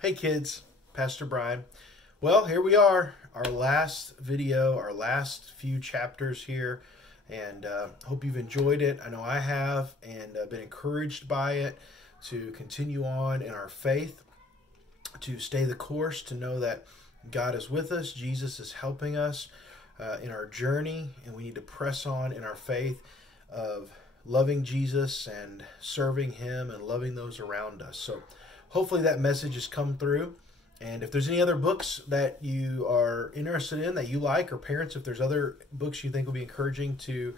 Hey kids, Pastor Brian. Well, here we are, our last video, our last few chapters here, and hope you've enjoyed it. I know I have, and been encouraged by it to continue on in our faith, to stay the course, to know that God is with us, Jesus is helping us in our journey, and we need to press on in our faith of loving Jesus and serving Him and loving those around us. So hopefully that message has come through. And if there's any other books that you are interested in that you like, or parents, if there's other books you think will be encouraging to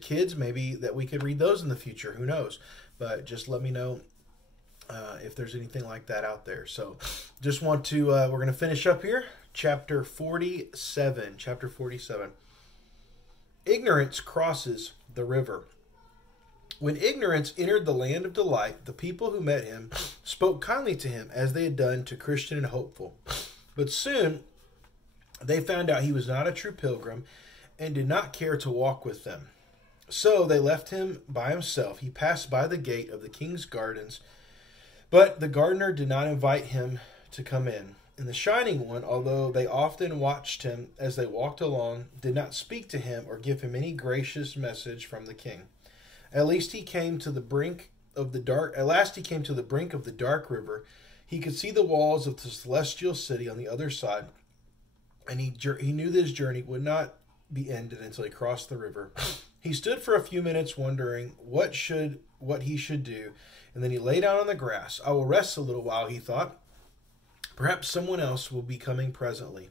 kids, maybe that we could read those in the future. Who knows? But just let me know if there's anything like that out there. So just want to, we're going to finish up here. Chapter 47. Chapter 47. Ignorance crosses the river. When ignorance entered the land of delight, the people who met him spoke kindly to him, as they had done to Christian and Hopeful. But soon they found out he was not a true pilgrim and did not care to walk with them. So they left him by himself. He passed by the gate of the king's gardens, but the gardener did not invite him to come in. And the Shining One, although they often watched him as they walked along, did not speak to him or give him any gracious message from the king. At last he came to the brink of the dark river. He could see the walls of the celestial city on the other side, and he knew that his journey would not be ended until he crossed the river. He stood for a few minutes wondering what he should do, and then he lay down on the grass. I will rest a little while, he thought. Perhaps someone else will be coming presently.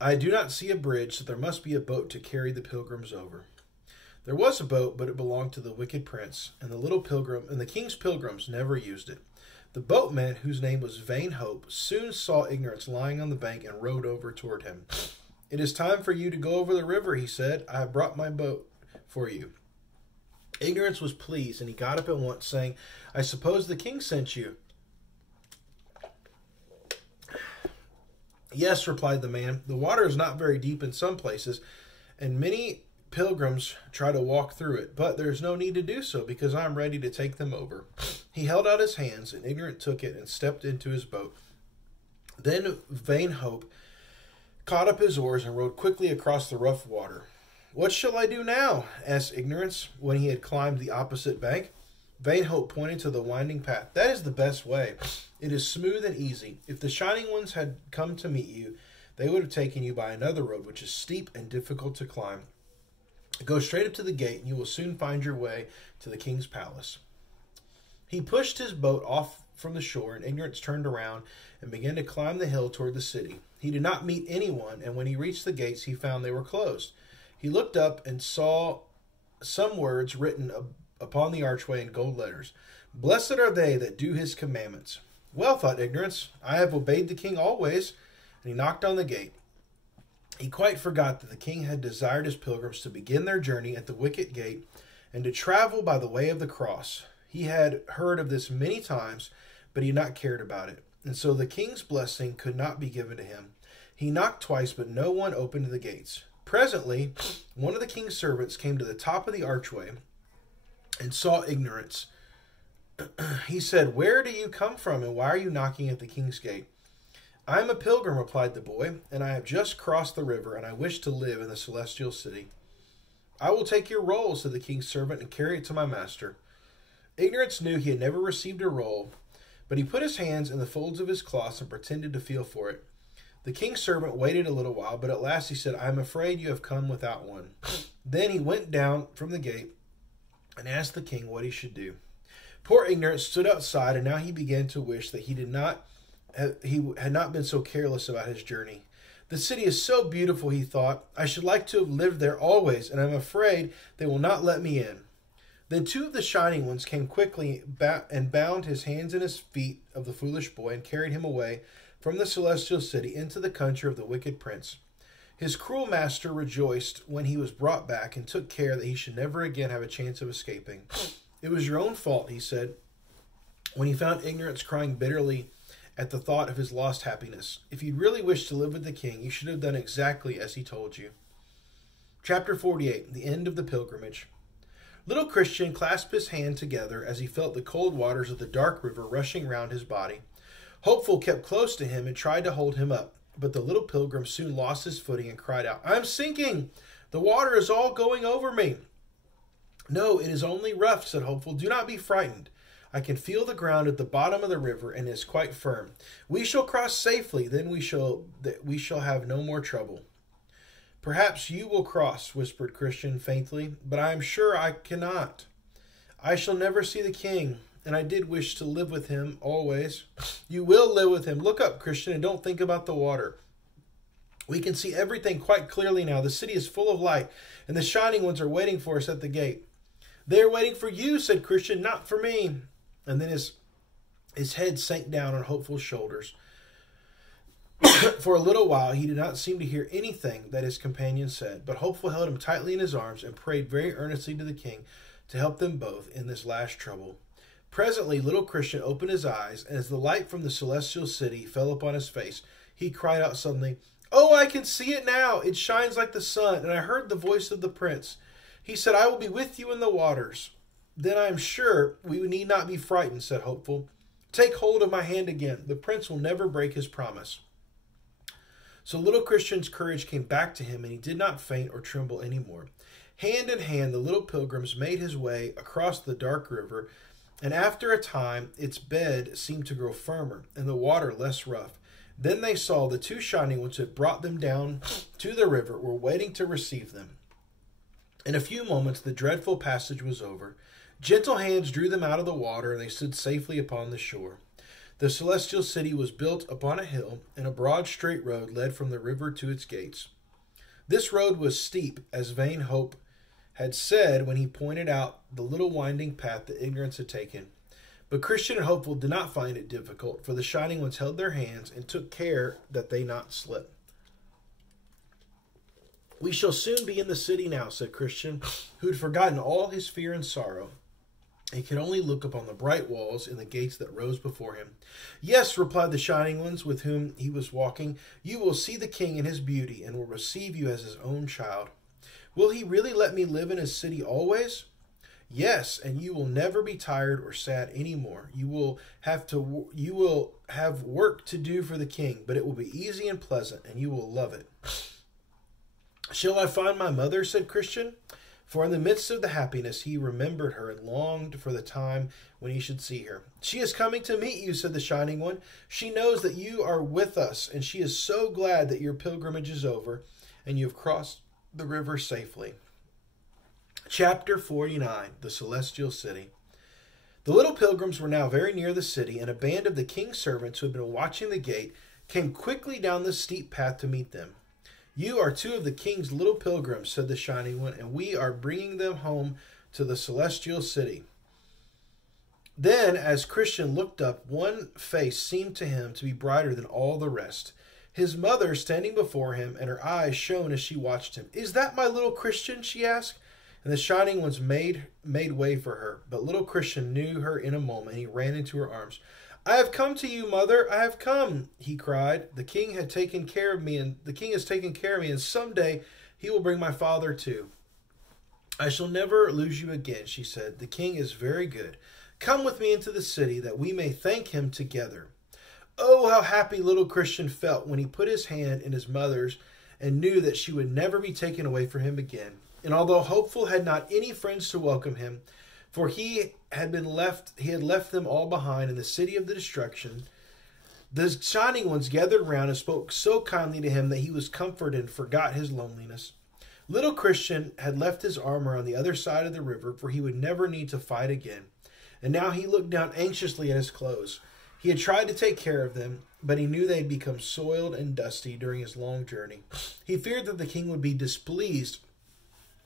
I do not see a bridge, so there must be a boat to carry the pilgrims over. There was a boat, but it belonged to the wicked prince, and the king's pilgrims never used it. The boatman, whose name was Vain Hope, soon saw Ignorance lying on the bank and rowed over toward him. "It is time for you to go over the river," he said. "I have brought my boat for you." Ignorance was pleased, and he got up at once, saying, "I suppose the king sent you." "Yes," replied the man. "The water is not very deep in some places, and many pilgrims try to walk through it, but there is no need to do so, because I am ready to take them over." He held out his hands, and Ignorant took it and stepped into his boat. Then Vain Hope caught up his oars and rowed quickly across the rough water. "What shall I do now?" asked Ignorance when he had climbed the opposite bank. Vain Hope pointed to the winding path. "That is the best way. It is smooth and easy. If the Shining Ones had come to meet you, they would have taken you by another road, which is steep and difficult to climb. Go straight up to the gate, and you will soon find your way to the king's palace." He pushed his boat off from the shore, and Ignorance turned around and began to climb the hill toward the city. He did not meet anyone, and when he reached the gates, he found they were closed. He looked up and saw some words written upon the archway in gold letters. "Blessed are they that do his commandments." "Well," thought Ignorance, "I have obeyed the king always," and he knocked on the gate. He quite forgot that the king had desired his pilgrims to begin their journey at the wicket gate and to travel by the way of the cross. He had heard of this many times, but he had not cared about it, and so the king's blessing could not be given to him. He knocked twice, but no one opened the gates. Presently, one of the king's servants came to the top of the archway and saw Ignorance. He said, "Where do you come from, and why are you knocking at the king's gate?" "I am a pilgrim," replied the boy, "and I have just crossed the river, and I wish to live in the celestial city." "I will take your roll," said the king's servant, "and carry it to my master." Ignorance knew he had never received a roll, but he put his hands in the folds of his cloths and pretended to feel for it. The king's servant waited a little while, but at last he said, "I am afraid you have come without one." Then he went down from the gate and asked the king what he should do. Poor Ignorance stood outside, and now he began to wish that he had not been so careless about his journey. "The city is so beautiful," he thought. "I should like to have lived there always, and I'm afraid they will not let me in." Then two of the Shining Ones came quickly and bound his hands and his feet of the foolish boy and carried him away from the celestial city into the country of the wicked prince. His cruel master rejoiced when he was brought back and took care that he should never again have a chance of escaping. "It was your own fault," he said, when he found Ignorance crying bitterly at the thought of his lost happiness. "If you really wished to live with the king, you should have done exactly as he told you." Chapter 48, the end of the pilgrimage. Little Christian clasped his hand together as he felt the cold waters of the dark river rushing round his body. Hopeful kept close to him and tried to hold him up, but the little pilgrim soon lost his footing and cried out, "I'm sinking! The water is all going over me." "No, it is only rough," said Hopeful. "Do not be frightened. I can feel the ground at the bottom of the river, and it is quite firm. We shall cross safely, then we shall have no more trouble." "Perhaps you will cross," whispered Christian faintly, "but I am sure I cannot. I shall never see the king, and I did wish to live with him always." "You will live with him. Look up, Christian, and don't think about the water. We can see everything quite clearly now. The city is full of light, and the shining ones are waiting for us at the gate." "They are waiting for you," said Christian, "not for me." And then his head sank down on Hopeful's shoulders. For a little while he did not seem to hear anything that his companion said, but Hopeful held him tightly in his arms and prayed very earnestly to the king to help them both in this last trouble. Presently little Christian opened his eyes, and as the light from the celestial city fell upon his face, he cried out suddenly, "Oh, I can see it now! It shines like the sun, and I heard the voice of the prince. He said, 'I will be with you in the waters.'" "Then I am sure we need not be frightened," said Hopeful. "Take hold of my hand again. The prince will never break his promise." So little Christian's courage came back to him, and he did not faint or tremble any more. Hand in hand, the little pilgrims made his way across the dark river, and after a time its bed seemed to grow firmer, and the water less rough. Then they saw the two shining ones that brought them down to the river were waiting to receive them. In a few moments the dreadful passage was over. Gentle hands drew them out of the water, and they stood safely upon the shore. The celestial city was built upon a hill, and a broad straight road led from the river to its gates. This road was steep, as vain Hope had said when he pointed out the little winding path that ignorance had taken. But Christian and Hopeful did not find it difficult, for the shining ones held their hands and took care that they not slip. "We shall soon be in the city now," said Christian, who had forgotten all his fear and sorrow. He could only look upon the bright walls and the gates that rose before him. "Yes," replied the shining ones with whom he was walking, "you will see the king in his beauty, and will receive you as his own child." "Will he really let me live in his city always?" "Yes, and you will never be tired or sad any more. You will have work to do for the king, but it will be easy and pleasant, and you will love it." "Shall I find my mother?" said Christian. For in the midst of the happiness he remembered her and longed for the time when he should see her. "She is coming to meet you," said the shining one. "She knows that you are with us, and she is so glad that your pilgrimage is over and you have crossed the river safely." Chapter 49. The Celestial City. The little pilgrims were now very near the city, and a band of the king's servants who had been watching the gate came quickly down the steep path to meet them. "You are two of the king's little pilgrims," said the shining one, "and we are bringing them home to the celestial city." Then, as Christian looked up, one face seemed to him to be brighter than all the rest. His mother standing before him, and her eyes shone as she watched him. "Is that my little Christian?" she asked, and the shining ones made way for her. But little Christian knew her in a moment, and he ran into her arms. "I have come to you, mother, I have come," he cried. The king has taken care of me, and someday he will bring my father too." "I shall never lose you again," she said. "The king is very good. Come with me into the city, that we may thank him together." Oh, how happy little Christian felt when he put his hand in his mother's and knew that she would never be taken away from him again. And although Hopeful had not any friends to welcome him, for he had left them all behind in the city of the destruction, the shining ones gathered round and spoke so kindly to him that he was comforted and forgot his loneliness. Little Christian had left his armor on the other side of the river, for he would never need to fight again. And now he looked down anxiously at his clothes. He had tried to take care of them, but he knew they had become soiled and dusty during his long journey. He feared that the king would be displeased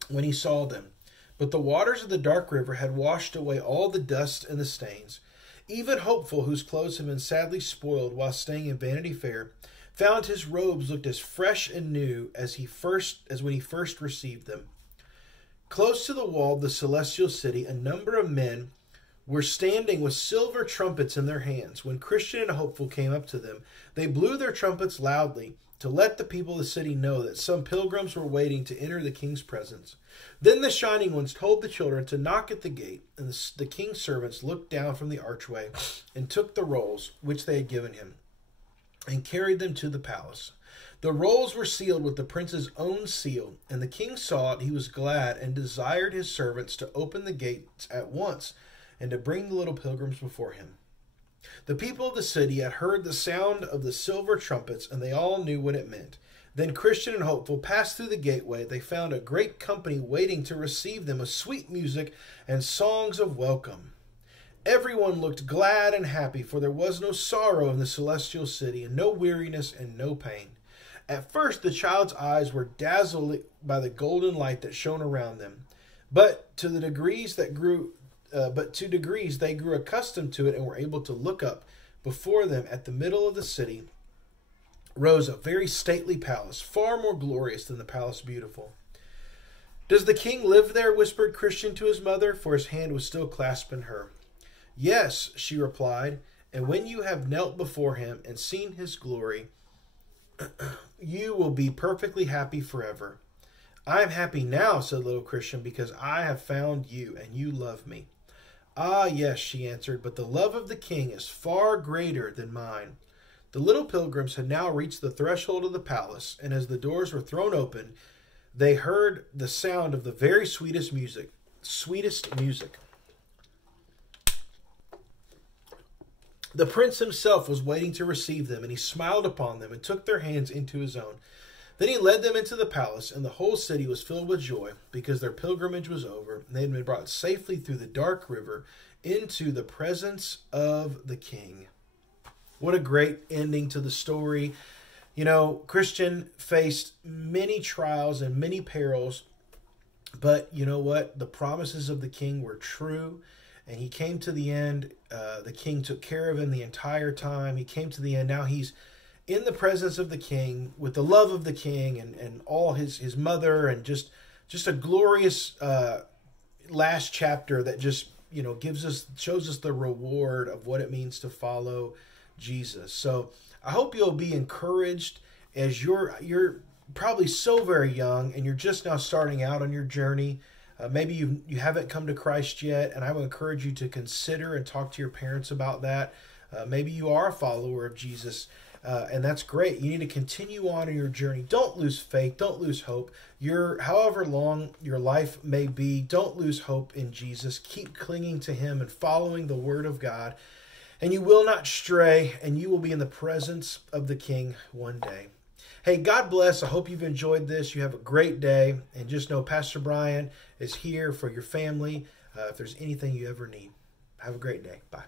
when he saw them. But the waters of the dark river had washed away all the dust and the stains. Even Hopeful, whose clothes had been sadly spoiled while staying in Vanity Fair, found his robes looked as fresh and new as when he first received them. Close to the wall of the celestial city, a number of men were standing with silver trumpets in their hands. When Christian and Hopeful came up to them, they blew their trumpets loudly, to let the people of the city know that some pilgrims were waiting to enter the king's presence. Then the Shining Ones told the children to knock at the gate, and the king's servants looked down from the archway and took the rolls which they had given him and carried them to the palace. The rolls were sealed with the prince's own seal, and the king saw it. He was glad and desired his servants to open the gates at once and to bring the little pilgrims before him. The people of the city had heard the sound of the silver trumpets, and they all knew what it meant. Then Christian and Hopeful passed through the gateway. They found a great company waiting to receive them with sweet music and songs of welcome. Everyone looked glad and happy, for there was no sorrow in the celestial city, and no weariness and no pain. At first the child's eyes were dazzled by the golden light that shone around them, but to degrees they grew accustomed to it and were able to look up. Before them, at the middle of the city, rose a very stately palace, far more glorious than the palace beautiful. "Does the king live there?" whispered Christian to his mother, for his hand was still clasped in her. "Yes," she replied, "and when you have knelt before him and seen his glory, you will be perfectly happy forever." "I am happy now," said little Christian, "because I have found you, and you love me." "Ah, yes," she answered, "but the love of the king is far greater than mine." The little pilgrims had now reached the threshold of the palace, and as the doors were thrown open, they heard the sound of the very sweetest music. The prince himself was waiting to receive them, and he smiled upon them and took their hands into his own. Then he led them into the palace, and the whole city was filled with joy because their pilgrimage was over, and they had been brought safely through the dark river into the presence of the king. What a great ending to the story. You know, Christian faced many trials and many perils, but you know what? The promises of the king were true, and he came to the end. The king took care of him the entire time. He came to the end. Now he's in the presence of the king with the love of the king and all his mother, and just a glorious last chapter that just, you know, shows us the reward of what it means to follow Jesus. So I hope you'll be encouraged as you're probably so very young and you're just now starting out on your journey. Maybe you haven't come to Christ yet, and I would encourage you to consider and talk to your parents about that. Maybe you are a follower of Jesus, and that's great. You need to continue on in your journey. Don't lose faith. Don't lose hope. However long your life may be, don't lose hope in Jesus. Keep clinging to him and following the word of God, and you will not stray, and you will be in the presence of the King one day. Hey, God bless. I hope you've enjoyed this. You have a great day. And just know Pastor Brian is here for your family if there's anything you ever need. Have a great day. Bye.